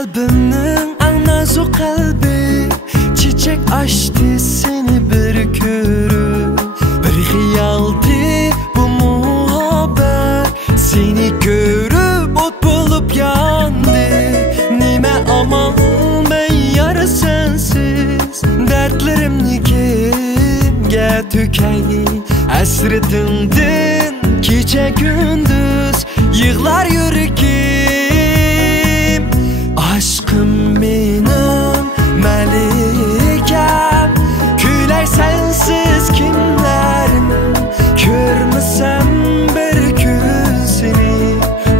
Kalbimning ang nazuq qalbi çiçek açtı seni bir ko'rib. Bir xiyoldi bu muhabbet seni ko'rib o't bo'lib yondi. Nima amal men yar sensiz dertlerimni kimga to'kay. Hasretimdin kecha gündüz yig'lar yuragim. Aşkım benim melikam, külay sensiz kimlerim. Görmesem bir gün seni,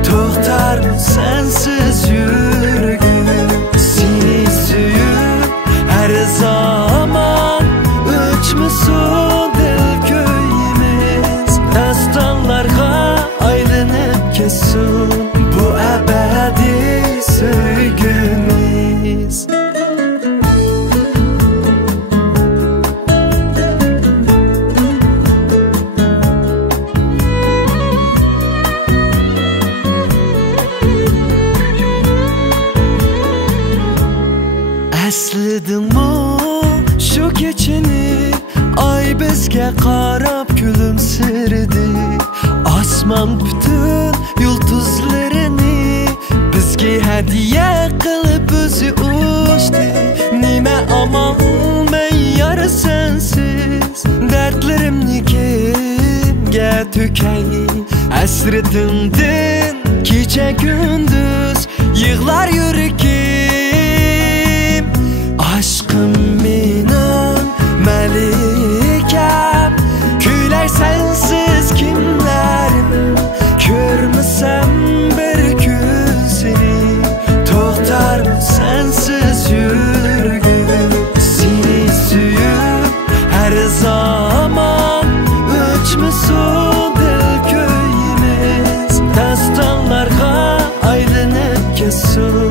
to'xtar sensiz yuragim. Seni suyup her zaman uçmusun dil köyimiz. Dastanlarga aylanıp kessin bu ebedi sevgimiz. Esledinmi şu kechani ay bizga qarab gülümsirdi. Osmon bütün yulduzlarini bizga hadiya qilib o'zi uçdi. Nima amal men yar sensiz dertlerimni kimga to'kay. Hasretimdin kecha gündüz yig'lar yuragim. Aşkım benim melikam, külay sensiz kimlerim. Görmesem bir gün seni, to'xtar sensiz yuragim. Seni suyup her zaman uçmusun dil köyimiz. Dastanlarga aylanıp kessin